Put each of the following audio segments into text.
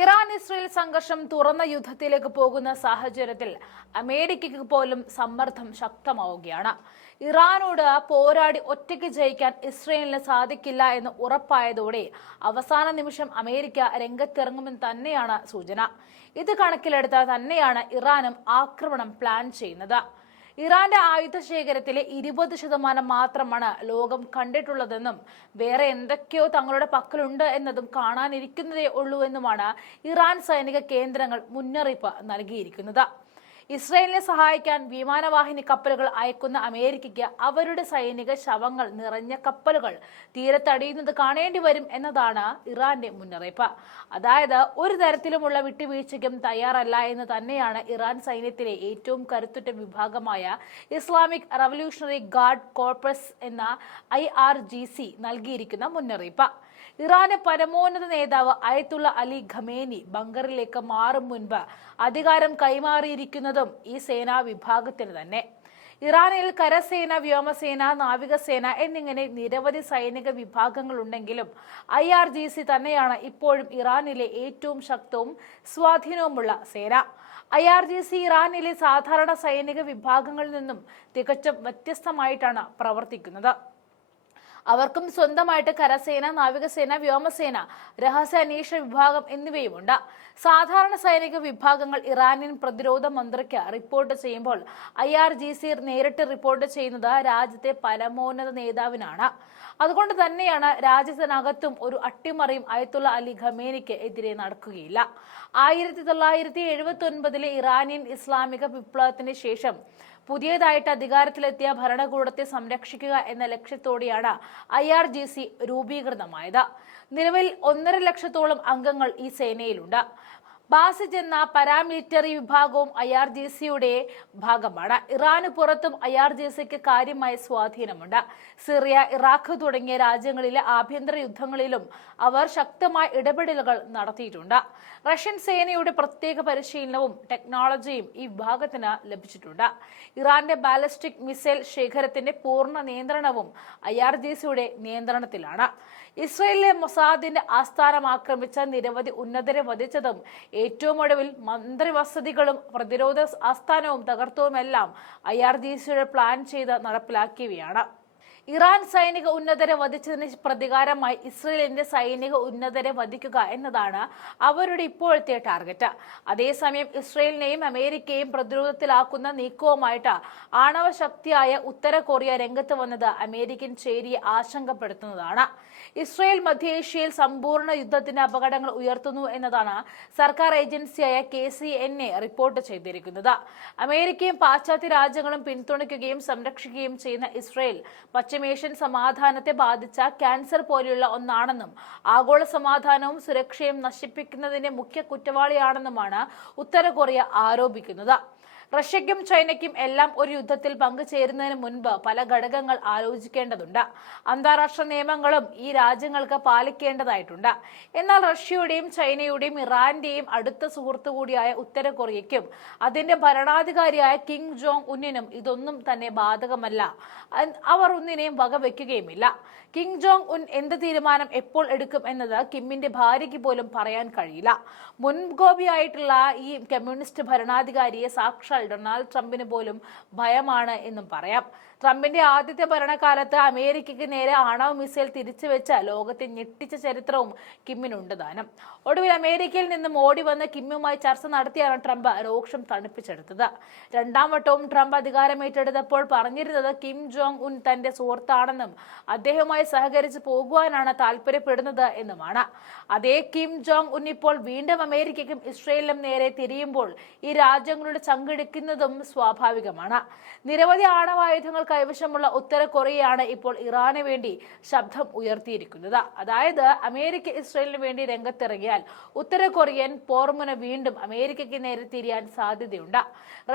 Iran Israel സംഘർഷം തുറന്ന യുദ്ധത്തിലേക്ക് പോകുന്ന സാഹചര്യത്തിൽ അമേരിക്കയ്ക്ക് പോലും സമ്മർദ്ദം ശക്തമാവുകയാണ്. ഇറാനോട് പോരാടി ഒറ്റയ്ക്ക് ജയിക്കാൻ ഇസ്രയേലിന് സാധിക്കില്ല എന്ന് ഉറപ്പായതോടെ അവസാന നിമിഷം അമേരിക്ക രംഗത്തിറങ്ങുമെന്ന് തന്നെയാണ് സൂചന. ഇത് കണക്കിലെടുത്താൽ തന്നെയാണ് ഇറാനും ആക്രമണം പ്ലാൻ ചെയ്യുന്നത്. ഇറാന്റെ ആയുധ ശേഖരത്തിലെ ഇരുപത് ശതമാനം മാത്രമാണ് ലോകം കണ്ടിട്ടുള്ളതെന്നും വേറെ എന്തൊക്കെയോ തങ്ങളുടെ പക്കലുണ്ട് എന്നതും കാണാനിരിക്കുന്നതേ ഉള്ളൂ എന്നുമാണ് ഇറാൻ സൈനിക കേന്ദ്രങ്ങൾ മുന്നറിയിപ്പ് നൽകിയിരിക്കുന്നത്. ഇസ്രയേലിനെ സഹായിക്കാൻ വിമാനവാഹിനി കപ്പലുകൾ അയക്കുന്ന അമേരിക്കയ്ക്ക് അവരുടെ സൈനിക ശവങ്ങൾ നിറഞ്ഞ കപ്പലുകൾ തീരത്തടിയുന്നത് കാണേണ്ടി വരും എന്നതാണ് ഇറാന്റെ മുന്നറിയിപ്പ്. അതായത് ഒരു തരത്തിലുമുള്ള വിട്ടുവീഴ്ചയ്ക്കും തയ്യാറല്ല എന്ന് തന്നെയാണ് ഇറാൻ സൈന്യത്തിലെ ഏറ്റവും കരുത്തുറ്റ വിഭാഗമായ ഇസ്ലാമിക് റവല്യൂഷണറി ഗാർഡ് കോർപ്പസ് എന്ന ഐ ആർ ജി സി നൽകിയിരിക്കുന്ന മുന്നറിയിപ്പ്. ഇറാന് പരമോന്നത നേതാവ് അയത്തുള്ള അലി ഖമേനി ബങ്കറിലേക്ക് മാറും മുൻപ് അധികാരം കൈമാറിയിരിക്കുന്നതും ഈ സേനാ വിഭാഗത്തിന് തന്നെ. ഇറാനിൽ കരസേന വ്യോമസേന നാവികസേന എന്നിങ്ങനെ നിരവധി സൈനിക വിഭാഗങ്ങളുണ്ടെങ്കിലും ഐ ആർ ജി സി തന്നെയാണ് ഇപ്പോഴും ഇറാനിലെ ഏറ്റവും ശക്തവും സ്വാധീനവുമുള്ള സേന. ഐ ആർ ജി സി ഇറാനിലെ സാധാരണ സൈനിക വിഭാഗങ്ങളിൽ നിന്നും തികച്ചും വ്യത്യസ്തമായിട്ടാണ് പ്രവർത്തിക്കുന്നത്. അവർക്കും സ്വന്തമായിട്ട് കരസേന നാവികസേന വ്യോമസേന രഹസ്യാന്വേഷണ വിഭാഗം എന്നിവയുമുണ്ട്. സാധാരണ സൈനിക വിഭാഗങ്ങൾ ഇറാനിയൻ പ്രതിരോധ മന്ത്രിക്ക് റിപ്പോർട്ട് ചെയ്യുമ്പോൾ ഐ ആർ ജി സി നേരിട്ട് റിപ്പോർട്ട് ചെയ്യുന്നത് രാജ്യത്തെ പരമോന്നത നേതാവിനാണ്. അതുകൊണ്ട് തന്നെയാണ് രാജ്യത്തിനകത്തും ഒരു അട്ടിമറിയും അയത്തുള്ള അലി ഖമേനിക്ക് എതിരെ നടക്കുകയില്ല. ആയിരത്തി തൊള്ളായിരത്തി എഴുപത്തി ഒൻപതിലെ ഇറാനിയൻ ഇസ്ലാമിക വിപ്ലവത്തിന് ശേഷം പുതിയതായിട്ട് അധികാരത്തിലെത്തിയ ഭരണകൂടത്തെ സംരക്ഷിക്കുക എന്ന ലക്ഷ്യത്തോടെയാണ് ഐ ആർ ജി സി രൂപീകൃതമായത്. നിലവിൽ ഒന്നര ലക്ഷത്തോളം അംഗങ്ങൾ ഈ സേനയിലുണ്ട്. ബാസിജ് എന്ന പാരാമിലിറ്ററി വിഭാഗവും ഐ ആർ ജി സിയുടെ ഭാഗമാണ്. ഇറാന് പുറത്തും ഐ ആർ ജി സിക്ക് കാര്യമായ സ്വാധീനമുണ്ട്. സിറിയ ഇറാഖ് തുടങ്ങിയ രാജ്യങ്ങളിലെ ആഭ്യന്തര യുദ്ധങ്ങളിലും അവർ ശക്തമായ ഇടപെടലുകൾ നടത്തിയിട്ടുണ്ട്. റഷ്യൻ സേനയുടെ പ്രത്യേക പരിശീലനവും ടെക്നോളജിയും ഈ വിഭാഗത്തിന് ലഭിച്ചിട്ടുണ്ട്. ഇറാന്റെ ബാലിസ്റ്റിക് മിസൈൽ ശേഖരത്തിന്റെ പൂർണ നിയന്ത്രണവും ഐ ആർ ജി സിയുടെ നിയന്ത്രണത്തിലാണ്. ഇസ്രയേലിലെ മൊസാദിന്റെ ആസ്ഥാനം ആക്രമിച്ച നിരവധി ഉന്നതരെ വധിച്ചതും ഏറ്റവും ഒടുവിൽ മന്ത്രിവസതികളും പ്രതിരോധ ആസ്ഥാനവും തകർത്തവുമെല്ലാം ഐ ആർ ജി സിയുടെ പ്ലാൻ ചെയ്ത് നടപ്പിലാക്കിയവയാണ്. ഇറാൻ സൈനിക ഉന്നതരെ വധിച്ചതിന് പ്രതികാരമായി ഇസ്രയേലിന്റെ സൈനിക ഉന്നതരെ വധിക്കുക എന്നതാണ് അവരുടെ ഇപ്പോഴത്തെ ടാർഗറ്റ്. അതേസമയം ഇസ്രയേലിനെയും അമേരിക്കയെയും പ്രതിരോധത്തിലാക്കുന്ന നീക്കവുമായിട്ട് ആണവ ശക്തിയായ ഉത്തര കൊറിയ രംഗത്ത് വന്നത് അമേരിക്കൻ ചേരിയെ ആശങ്കപ്പെടുത്തുന്നതാണ്. ഇസ്രയേൽ മധ്യേഷ്യയിൽ സമ്പൂർണ യുദ്ധത്തിന് അപകടങ്ങൾ ഉയർത്തുന്നു എന്നതാണ് സർക്കാർ ഏജൻസിയായ K C N A report ചെയ്തിരിക്കുന്നത്. അമേരിക്കയും പാശ്ചാത്യ രാജ്യങ്ങളും പിന്തുണയ്ക്കുകയും സംരക്ഷിക്കുകയും ചെയ്യുന്ന ഇസ്രയേൽ പശ്ചിമേഷ്യൻ സമാധാനത്തെ ബാധിച്ച ക്യാൻസർ പോലെയുള്ള ഒന്നാണെന്നും ആഗോള സമാധാനവും സുരക്ഷയും നശിപ്പിക്കുന്നതിന്റെ മുഖ്യ കുറ്റവാളിയാണെന്നുമാണ് ഉത്തര കൊറിയ ആരോപിക്കുന്നത്. റഷ്യയ്ക്കും ചൈനയ്ക്കും എല്ലാം ഒരു യുദ്ധത്തിൽ പങ്കുചേരുന്നതിന് മുൻപ് പല ഘടകങ്ങൾ ആലോചിക്കേണ്ടതുണ്ട്. അന്താരാഷ്ട്ര നിയമങ്ങളും ഈ രാജ്യങ്ങൾക്ക് പാലിക്കേണ്ടതായിട്ടുണ്ട്. എന്നാൽ റഷ്യയുടെയും ചൈനയുടെയും ഇറാന്റെയും അടുത്ത സുഹൃത്തു കൂടിയായ ഉത്തര കൊറിയയ്ക്കും അതിന്റെ ഭരണാധികാരിയായ കിങ് ജോങ് ഉന്നിനും ഇതൊന്നും തന്നെ ബാധകമല്ല. അവർ ഒന്നിനെയും വകവെക്കുകയുമില്ല. കിങ് ജോങ് ഉൻ എന്ത് തീരുമാനം എപ്പോൾ എടുക്കും എന്നത് കിമ്മിന്റെ ഭാര്യയ്ക്ക് പോലും പറയാൻ കഴിയില്ല. മുൻകോപിയായിട്ടുള്ള ഈ കമ്മ്യൂണിസ്റ്റ് ഭരണാധികാരിയെ സാക്ഷാൽ ഡൊണാൾഡ് ട്രംപിന് പോലും ഭയമാണ് എന്നും പറയാം. ട്രംപിന്റെ ആദ്യത്തെ ഭരണകാലത്ത് അമേരിക്കയ്ക്ക് നേരെ ആണവ മിസൈൽ തിരിച്ചുവെച്ച ലോകത്തെ ഞെട്ടിച്ച ചരിത്രവും കിമ്മിനുണ്ട് താനും ഒടുവിൽ അമേരിക്കയിൽ നിന്നും ഓടി വന്ന് കിമ്മുമായി ചർച്ച നടത്തിയാണ് ട്രംപ് രോക്ഷം തണുപ്പിച്ചെടുത്തത്. രണ്ടാം വട്ടവും ട്രംപ് അധികാരമേറ്റെടുത്തപ്പോൾ പറഞ്ഞിരുന്നത് കിം ജോങ് ഉൻ തന്റെ സുഹൃത്താണെന്നും അദ്ദേഹവുമായി സഹകരിച്ച് പോകുവാനാണ് താല്പര്യപ്പെടുന്നത് എന്നുമാണ്. അതേ കിം ജോങ് ഉൻ ഇപ്പോൾ വീണ്ടും അമേരിക്കയ്ക്കും ഇസ്രയേലിനും നേരെ തിരിയുമ്പോൾ ഈ രാജ്യങ്ങളുടെ ചങ്കെടുക്കുന്നതും സ്വാഭാവികമാണ്. നിരവധി ആണവായുധങ്ങൾ കൈവശമുള്ള ഉത്തര കൊറിയയാണ് ഇപ്പോൾ ഇറാന് വേണ്ടി ശബ്ദം ഉയർത്തിയിരിക്കുന്നത്. അതായത് അമേരിക്ക ഇസ്രയേലിന് വേണ്ടി രംഗത്തിറങ്ങിയാൽ ഉത്തര കൊറിയൻ പോർമുന വീണ്ടും അമേരിക്കയ്ക്ക് നേരെ തിരിയാൻ സാധ്യതയുണ്ട്.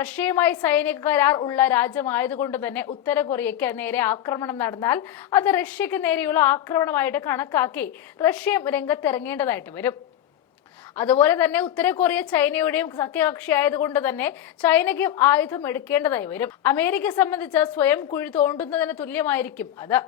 റഷ്യയുമായി സൈനിക കരാർ ഉള്ള രാജ്യമായതുകൊണ്ട് തന്നെ ഉത്തര കൊറിയയ്ക്ക് നേരെ ആക്രമണം നടന്നാൽ അത് റഷ്യക്ക് നേരെയുള്ള ആക്രമണമായിട്ട് കണക്കാക്കി റഷ്യയും രംഗത്തിറങ്ങേണ്ടതായിട്ട് വരും. അതുപോലെ തന്നെ ഉത്തര കൊറിയ ചൈനയുടെയും സഖ്യകക്ഷിയായതുകൊണ്ട് തന്നെ ചൈനയ്ക്കും ആയുധം എടുക്കേണ്ടതായി വരും. അമേരിക്ക സംബന്ധിച്ച് സ്വയം കുഴി തോണ്ടുന്നതിന് തുല്യമായിരിക്കും അത്.